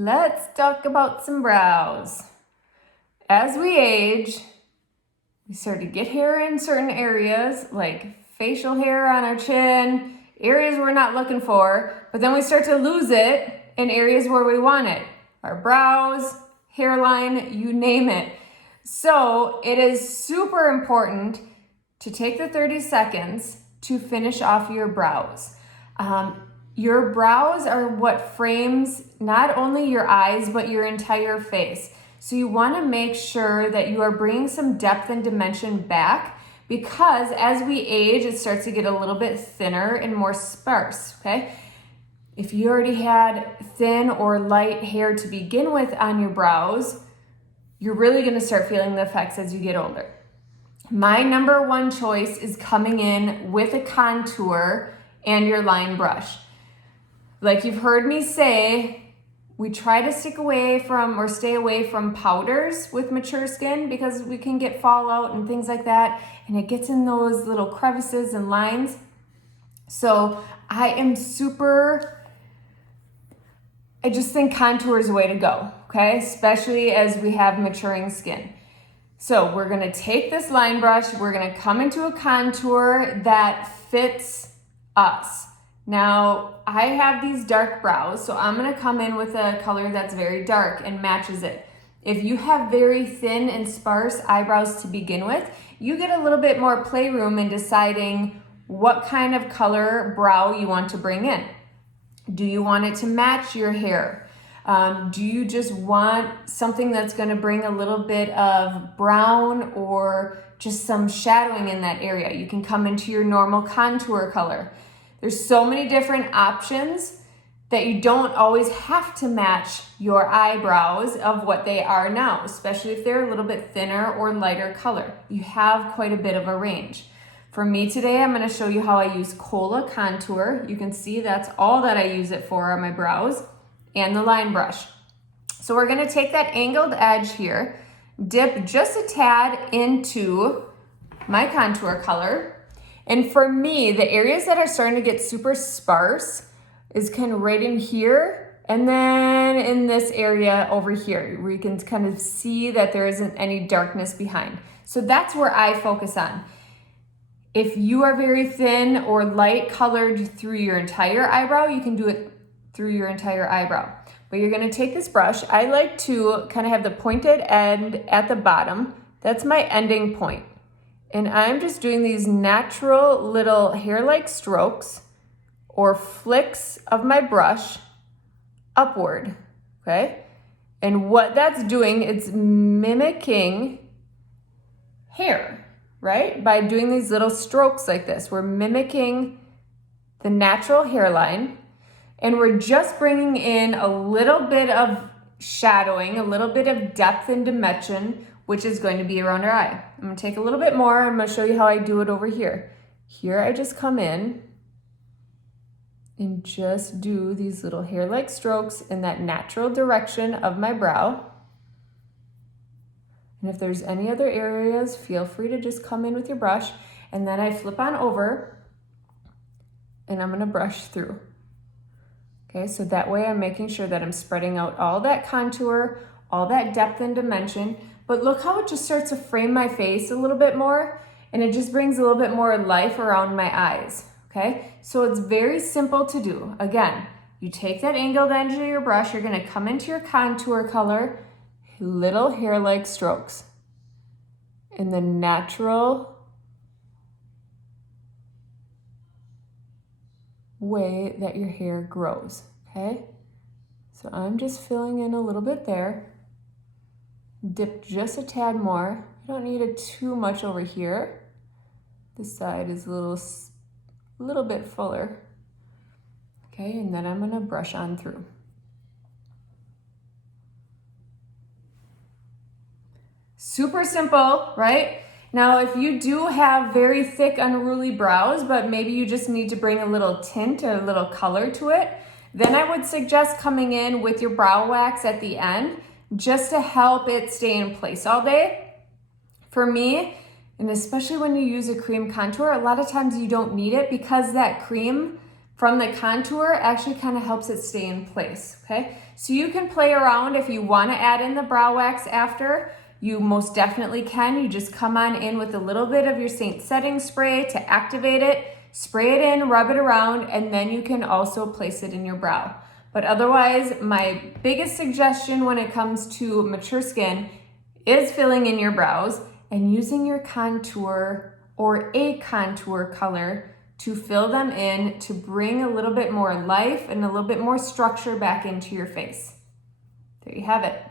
Let's talk about some brows. As we age, we start to get hair in certain areas, like facial hair on our chin, areas we're not looking for, but then we start to lose it in areas where we want it. Our brows, hairline, you name it. So it is super important to take the 30 seconds to finish off your brows. Your brows are what frames not only your eyes, but your entire face. So you want to make sure that you are bringing some depth and dimension back, because as we age, it starts to get a little bit thinner and more sparse, okay? If you already had thin or light hair to begin with on your brows, you're really going to start feeling the effects as you get older. My number one choice is coming in with a contour and your line brush. Like you've heard me say, we try to stay away from powders with mature skin because we can get fallout and things like that, and it gets in those little crevices and lines. So I just think contour is the way to go, okay? Especially as we have maturing skin. So we're gonna take this line brush, we're gonna come into a contour that fits us. Now, I have these dark brows, so I'm gonna come in with a color that's very dark and matches it. If you have very thin and sparse eyebrows to begin with, you get a little bit more playroom in deciding what kind of color brow you want to bring in. Do you want it to match your hair? Do you just want something that's gonna bring a little bit of brown or just some shadowing in that area? You can come into your normal contour color. There's so many different options that you don't always have to match your eyebrows of what they are now, especially if they're a little bit thinner or lighter color. You have quite a bit of a range. For me today, I'm gonna show you how I use Kola contour. You can see that's all that I use it for on my brows, and the line brush. So we're gonna take that angled edge here, dip just a tad into my contour color. And for me, the areas that are starting to get super sparse is kind of right in here, and then in this area over here, where you can kind of see that there isn't any darkness behind. So that's where I focus on. If you are very thin or light colored through your entire eyebrow, you can do it through your entire eyebrow. But you're gonna take this brush. I like to kind of have the pointed end at the bottom. That's my ending point. And I'm just doing these natural little hair-like strokes or flicks of my brush upward, okay? And what that's doing, it's mimicking hair, right? By doing these little strokes like this, we're mimicking the natural hairline, and we're just bringing in a little bit of shadowing, a little bit of depth and dimension, which is going to be around our eye. I'm gonna take a little bit more. I'm gonna show you how I do it over here. Here I just come in and just do these little hair-like strokes in that natural direction of my brow. And if there's any other areas, feel free to just come in with your brush, and then I flip on over and I'm gonna brush through. Okay, so that way I'm making sure that I'm spreading out all that contour, all that depth and dimension. But look how it just starts to frame my face a little bit more, and it just brings a little bit more life around my eyes, okay? So it's very simple to do. Again, you take that angled edge of your brush, you're gonna come into your contour color, little hair-like strokes in the natural way that your hair grows, okay? So I'm just filling in a little bit there. Dip just a tad more. You don't need it too much over here. This side is a little bit fuller. Okay, and then I'm gonna brush on through. Super simple, right? Now, if you do have very thick, unruly brows, but maybe you just need to bring a little tint or a little color to it, then I would suggest coming in with your brow wax at the end, just to help it stay in place all day. For me, and especially when you use a cream contour, a lot of times you don't need it because that cream from the contour actually kind of helps it stay in place, okay? So you can play around if you want to add in the brow wax after. You most definitely can. You just come on in with a little bit of your SEINT setting spray to activate it, spray it in, rub it around, and then you can also place it in your brow. But otherwise, my biggest suggestion when it comes to mature skin is filling in your brows and using your contour or a contour color to fill them in to bring a little bit more life and a little bit more structure back into your face. There you have it.